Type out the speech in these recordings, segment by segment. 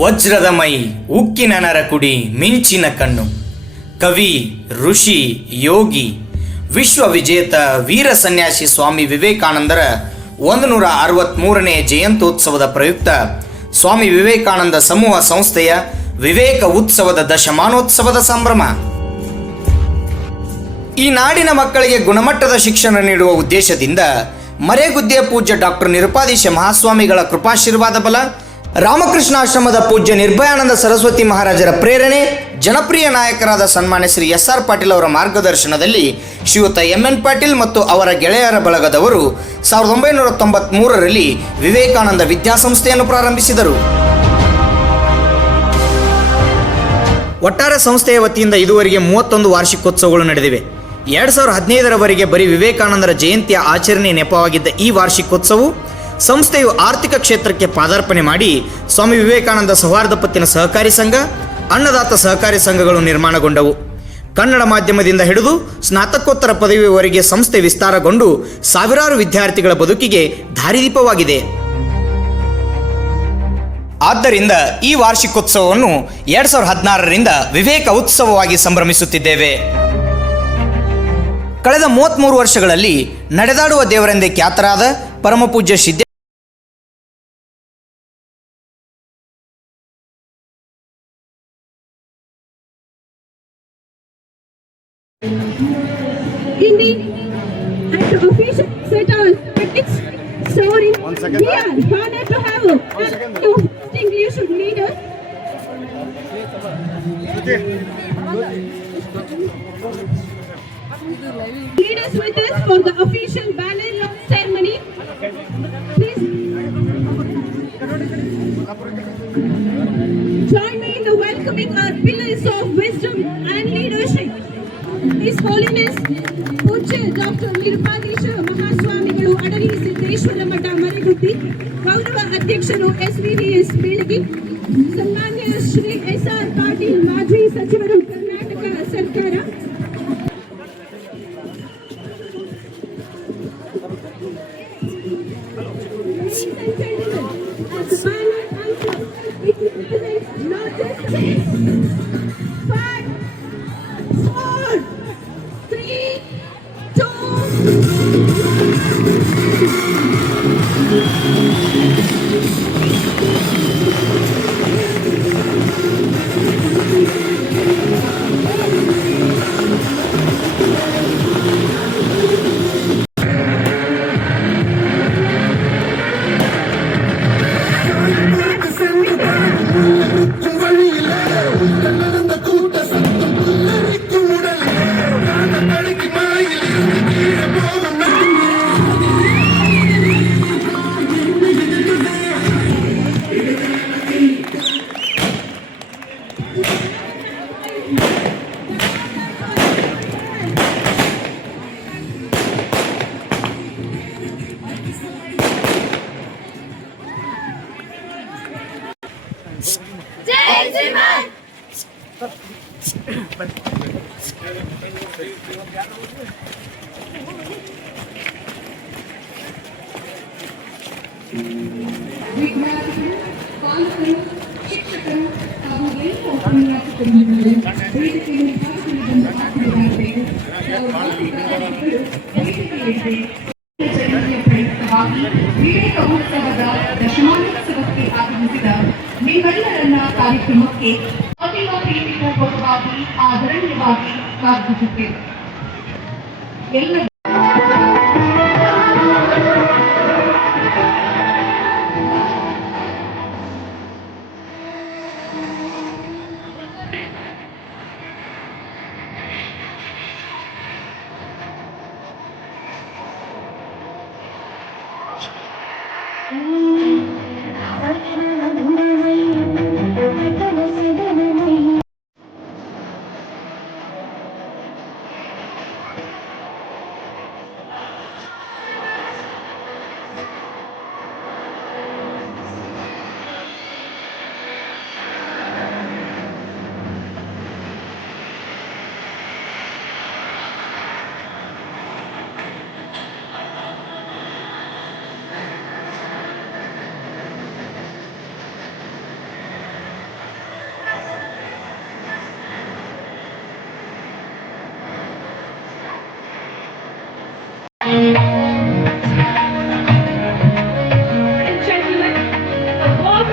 ವಜ್ರದ ಮೈ, ಉಕ್ಕಿನ ನರಕುಡಿ, ಮಿಂಚಿನ ಕಣ್ಣು. ಕವಿ, ಋಷಿ, ಯೋಗಿ, ವಿಶ್ವ ವಿಜೇತ ವೀರ ಸನ್ಯಾಸಿ ಸ್ವಾಮಿ ವಿವೇಕಾನಂದರ 163ನೇ ಜಯಂತ್ಯೋತ್ಸವದ ಪ್ರಯುಕ್ತ ಸ್ವಾಮಿ ವಿವೇಕಾನಂದ ಸಮೂಹ ಸಂಸ್ಥೆಯ ವಿವೇಕ ಉತ್ಸವದ ದಶಮಾನೋತ್ಸವದ ಸಂಭ್ರಮ. ಈ ನಾಡಿನ ಮಕ್ಕಳಿಗೆ ಗುಣಮಟ್ಟದ ಶಿಕ್ಷಣ ನೀಡುವ ಉದ್ದೇಶದಿಂದ ಮರೇಗುದ್ದಿಯ ಪೂಜ್ಯ ಡಾಕ್ಟರ್ ನಿರುಪಾದೀಶ ಮಹಾಸ್ವಾಮಿಗಳ ಕೃಪಾಶೀರ್ವಾದ ಬಲ, ರಾಮಕೃಷ್ಣಾಶ್ರಮದ ಪೂಜ್ಯ ನಿರ್ಭಯಾನಂದ ಸರಸ್ವತಿ ಮಹಾರಾಜರ ಪ್ರೇರಣೆ, ಜನಪ್ರಿಯ ನಾಯಕರಾದ ಸನ್ಮಾನ್ಯ ಶ್ರೀ ಎಸ್.ಆರ್. ಪಾಟೀಲ್ ಅವರ ಮಾರ್ಗದರ್ಶನದಲ್ಲಿ ಶ್ರೀಯುತ ಎಂ.ಎನ್. ಪಾಟೀಲ್ ಮತ್ತು ಅವರ ಗೆಳೆಯರ ಬಳಗದವರು 1993ರಲ್ಲಿ ವಿವೇಕಾನಂದ ವಿದ್ಯಾಸಂಸ್ಥೆಯನ್ನು ಪ್ರಾರಂಭಿಸಿದರು. ಒಟ್ಟಾರೆ ಸಂಸ್ಥೆಯ ವತಿಯಿಂದ ಇದುವರೆಗೆ 31 ವಾರ್ಷಿಕೋತ್ಸವಗಳು ನಡೆದಿವೆ. 2015ರವರೆಗೆ ಬರೀ ವಿವೇಕಾನಂದರ ಜಯಂತಿಯ ಆಚರಣೆ ನೆಪವಾಗಿದ್ದ ಈ ವಾರ್ಷಿಕೋತ್ಸವವು ಸಂಸ್ಥೆಯು ಆರ್ಥಿಕ ಕ್ಷೇತ್ರಕ್ಕೆ ಪಾದಾರ್ಪಣೆ ಮಾಡಿ ಸ್ವಾಮಿ ವಿವೇಕಾನಂದ ಸೌಹಾರ್ದ ಪತ್ತಿನ ಸಹಕಾರಿ ಸಂಘ, ಅನ್ನದಾತ ಸಹಕಾರಿ ಸಂಘಗಳು ನಿರ್ಮಾಣಗೊಂಡವು. ಕನ್ನಡ ಮಾಧ್ಯಮದಿಂದ ಹಿಡಿದು ಸ್ನಾತಕೋತ್ತರ ಪದವಿಯವರೆಗೆ ಸಂಸ್ಥೆ ವಿಸ್ತಾರಗೊಂಡು ಸಾವಿರಾರು ವಿದ್ಯಾರ್ಥಿಗಳ ಬದುಕಿಗೆ ದಾರಿದೀಪವಾಗಿದೆ. ಆದ್ದರಿಂದ ಈ ವಾರ್ಷಿಕೋತ್ಸವವನ್ನು 2016ರಿಂದ ವಿವೇಕ ಉತ್ಸವವಾಗಿ ಸಂಭ್ರಮಿಸುತ್ತಿದ್ದೇವೆ. ಕಳೆದ 33 ವರ್ಷಗಳಲ್ಲಿ ನಡೆದಾಡುವ ದೇವರೆಂದೇ ಖ್ಯಾತರಾದ ಪರಮಪೂಜ್ಯ ಸಿದ್ಧ Hindi and the official setters critics sorry we are honored to have two English leaders leaders with us for the official banner ceremony. Please join me in the welcoming our pillars of wisdom and leadership. His Holiness Pujya Dr. Nirupadisha Mahaswamigalu Adali Siddeshwara Mata Mariguddi, Gaurava Adhyakshರು SVVS Belagi, Sammanya Shri S.R. Patil Maji Sachivaru Karnataka Sarkara. Ladies and gentlemen, as the banner answers, it represents not just a face, but 4, 3, 2. ವಿದ್ಯಾರ್ಥಿಗಳು, ಪಾಲಕರು, ಶಿಕ್ಷಕರು ಹಾಗೂ ಎಲ್ಲ ಉಪನ್ಯಾಸಕರು ವೇದಿಕೆಯಲ್ಲಿ ಭಾಗವಹಿಸಿದ ಆತ್ಮೀಯರಾಗಬೇಕು. ಜಯಂತಿಯ ಪ್ರಯುಕ್ತವಾಗಿ ವಿವೇಕ ಉತ್ಸವದ ದಶಮಾನೋತ್ಸವಕ್ಕೆ ಆಗಮಿಸಿದ ನಿಮ್ಮೆಲ್ಲರನ್ನ ಕಾರ್ಯಕ್ರಮಕ್ಕೆ ಅತೀವ ಪ್ರೀತಿಪೂರ್ವಕವಾಗಿ ಆದರಣೀಯವಾಗಿ ಸ್ವಾಗತಿಸುತ್ತೇವೆ. ಎಲ್ಲ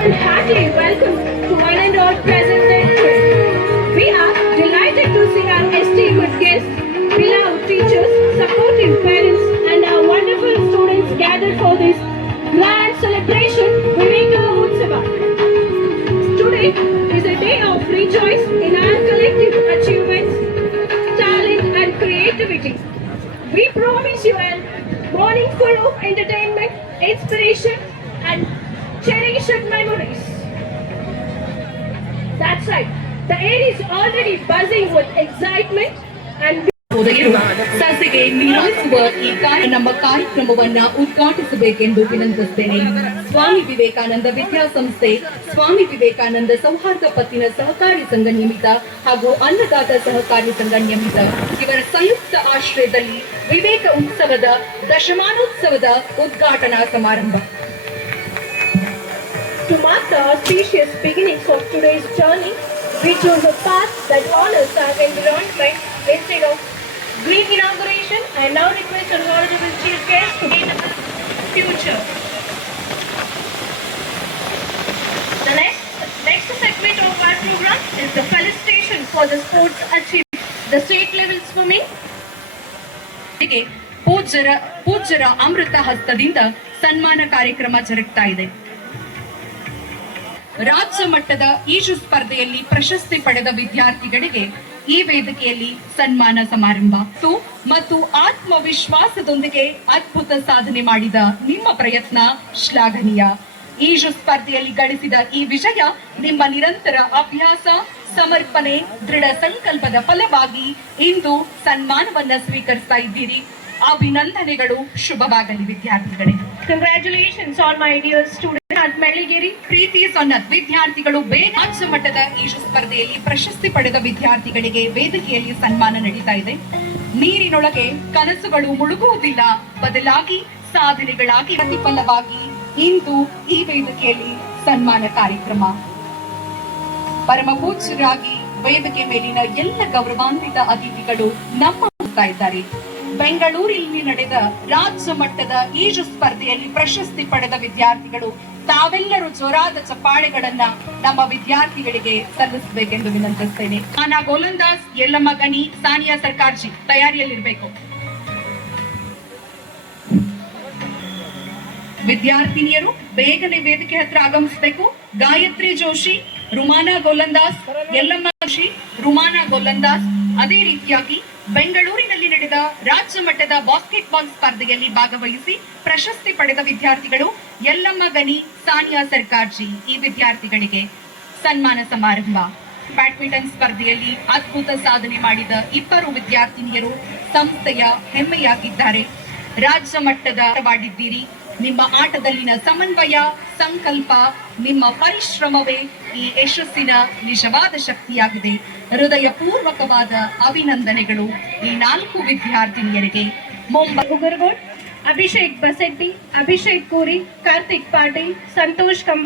and heartily welcome to one and all present today. We are delighted to see our esteemed guests, beloved teachers, supportive parents, and our wonderful students gathered for this grand celebration, Viveka Utsava. Today is a day of rejoice in our collective achievements, talent, and creativity. We promise you a morning full of entertainment, inspiration, and cherished memories. That's right. The air is already buzzing with excitement and ಹೋದೆಯರು ಸಸಿಗೆ ನೀರಾಯಿಸುವ ನಮ್ಮ ಕಾರ್ಯಕ್ರಮವನ್ನ ಉದ್ಘಾಟಿಸಬೇಕೆಂದು ವಿನಂತಿಸುತ್ತೇನೆ. ಸ್ವಾಮಿ ವಿವೇಕಾನಂದ ವಿದ್ಯಾಸಂಸ್ಥೆ, ಸ್ವಾಮಿ ವಿವೇಕಾನಂದ ಸೌಹಾರ್ದ ಪತ್ತಿನ ಸಹಕಾರಿ ಸಂಘ ನಿಯಮಿತ ಹಾಗೂ ಅನ್ನದಾತ ಸಹಕಾರಿ ಸಂಘ ನಿಯಮಿತ ಇವರ ಸಂಯುಕ್ತ ಆಶ್ರಯದಲ್ಲಿ ವಿವೇಕ ಉತ್ಸವದ ದಶಮಾನೋತ್ಸವದ ಉದ್ಘಾಟನಾ ಸಮಾರಂಭ. to mark the auspicious beginnings of today's journey, we chose a path that honors our environment instead of green inauguration. I now request our Honorable Chief Guest to lead us to the future. The next segment of our program is the felicitation for the sports achievement, the state level swimming. ಹೀಗೆ ಪೂಜ್ಯರ ಅಮೃತ ಹಸ್ತದಿಂದ ಸನ್ಮಾನ ಕಾರ್ಯಕ್ರಮ ಜರುಗ್ತಾ ಇದೆ. ರಾಜ್ಯ ಮಟ್ಟದ ಈಜು ಸ್ಪರ್ಧೆಯಲ್ಲಿ ಪ್ರಶಸ್ತಿ ಪಡೆದ ವಿದ್ಯಾರ್ಥಿಗಳಿಗೆ ಈ ವೇದಿಕೆಯಲ್ಲಿ ಸನ್ಮಾನ ಸಮಾರಂಭ ಮತ್ತು ಆತ್ಮವಿಶ್ವಾಸದೊಂದಿಗೆ ಅದ್ಭುತ ಸಾಧನೆ ಮಾಡಿದ ನಿಮ್ಮ ಪ್ರಯತ್ನ ಶ್ಲಾಘನೀಯ. ಈಜು ಸ್ಪರ್ಧೆಯಲ್ಲಿ ಗಳಿಸಿದ ಈ ವಿಜಯ ನಿಮ್ಮ ನಿರಂತರ ಅಭ್ಯಾಸ, ಸಮರ್ಪಣೆ, ದೃಢ ಸಂಕಲ್ಪದ ಫಲವಾಗಿ ಇಂದು ಸನ್ಮಾನವನ್ನ ಸ್ವೀಕರಿಸ್ತಾ ಇದ್ದೀರಿ. ಅಭಿನಂದನೆಗಳು, ಶುಭವಾಗಲಿ ವಿದ್ಯಾರ್ಥಿಗಳೇ. Congratulations all my dear students at Melligiri. ಪ್ರೀತಿ ಸನ್ನತ್ ವಿದ್ಯಾರ್ಥಿಗಳು ರಾಜ್ಯ ಮಟ್ಟದ ಈಜು ಸ್ಪರ್ಧೆಯಲ್ಲಿ ಪ್ರಶಸ್ತಿ ಪಡೆದ ವಿದ್ಯಾರ್ಥಿಗಳಿಗೆ ವೇದಿಕೆಯಲ್ಲಿ ಸನ್ಮಾನ ನಡೀತಾ ಇದೆ. ನೀರಿನೊಳಗೆ ಕನಸುಗಳು ಮುಳುಗುವುದಿಲ್ಲ, ಬದಲಾಗಿ ಸಾಧನೆಗಳಾಗಿ ಪ್ರತಿಫಲವಾಗಿ ಇಂದು ಈ ವೇದಿಕೆಯಲ್ಲಿ ಸನ್ಮಾನ ಕಾರ್ಯಕ್ರಮ. ಪರಮ ಪೂಜ್ಯರಾಗಿ ವೇದಿಕೆ ಮೇಲಿನ ಎಲ್ಲ ಗೌರವಾನ್ವಿತ ಅತಿಥಿಗಳು ನಮ್ಮ ಇದ್ದಾರೆ. ಬೆಂಗಳೂರಿನಲ್ಲಿ ನಡೆದ ರಾಜ್ಯ ಮಟ್ಟದ ಈಜು ಸ್ಪರ್ಧೆಯಲ್ಲಿ ಪ್ರಶಸ್ತಿ ಪಡೆದ ವಿದ್ಯಾರ್ಥಿಗಳು ತಾವೆಲ್ಲರೂ ಜೋರಾದ ಚಪ್ಪಾಳೆಗಳನ್ನ ನಮ್ಮ ವಿದ್ಯಾರ್ಥಿಗಳಿಗೆ ಸಲ್ಲಿಸಬೇಕೆಂದು ವಿನಂತಿಸ್ತೇನೆ. ಆನಾ ಗೋಲಂದಾಸ್, ಯಲ್ಲಮ್ಮ ಗನಿ, ಸಾನಿಯಾ ಸರ್ಕಾರ್ಜಿ ತಯಾರಿಯಲ್ಲಿರಬೇಕು. ವಿದ್ಯಾರ್ಥಿನಿಯರು ಬೇಗನೆ ವೇದಿಕೆ ಹತ್ರ ಆಗಮಿಸಬೇಕು. ಗಾಯತ್ರಿ ಜೋಶಿ, ರುಮಾನಾ ಗೋಲಂದಾಸ್, ಯಲ್ಲಮ್ಮ ಜೋಶಿ, ರುಮಾನಾ ಗೋಲಂದಾಸ್. ಅದೇ ರೀತಿಯಾಗಿ ಬೆಂಗಳೂರಿನಲ್ಲಿ ನಡೆದ ರಾಜ್ಯ ಮಟ್ಟದ ಬಾಸ್ಕೆಟ್ಬಾಲ್ ಸ್ಪರ್ಧೆಯಲ್ಲಿ ಭಾಗವಹಿಸಿ ಪ್ರಶಸ್ತಿ ಪಡೆದ ವಿದ್ಯಾರ್ಥಿಗಳು ಯಲ್ಲಮ್ಮ ಗನಿ, ಸಾನಿಯಾ ಸರ್ಕಾರ್ಜಿ. ಈ ವಿದ್ಯಾರ್ಥಿಗಳಿಗೆ ಸನ್ಮಾನ ಸಮಾರಂಭ. ಬ್ಯಾಡ್ಮಿಂಟನ್ ಸ್ಪರ್ಧೆಯಲ್ಲಿ ಅದ್ಭುತ ಸಾಧನೆ ಮಾಡಿದ 2 ವಿದ್ಯಾರ್ಥಿನಿಯರು ಸಂಸ್ಥೆಯ ಹೆಮ್ಮೆಯಾಗಿದ್ದಾರೆ. ರಾಜ್ಯ ಮಟ್ಟದ ಆಟವಾಡಿದ್ದೀರಿ. ನಿಮ್ಮ ಆಟದಲ್ಲಿನ ಸಮನ್ವಯ, ಸಂಕಲ್ಪ, ನಿಮ್ಮ ಪರಿಶ್ರಮವೇ ಈ ಯಶಸ್ಸಿನ ನಿಜವಾದ ಶಕ್ತಿಯಾಗಿದೆ. ಹೃದಯಪೂರ್ವಕವಾದ ಅಭಿನಂದನೆಗಳು ಈ 4 ವಿದ್ಯಾರ್ಥಿನಿಯರಿಗೆ. Mumbai Ugargod, Abhishek Basetti, Abhishek Puri, Karthik Patil, Santosh Kamba.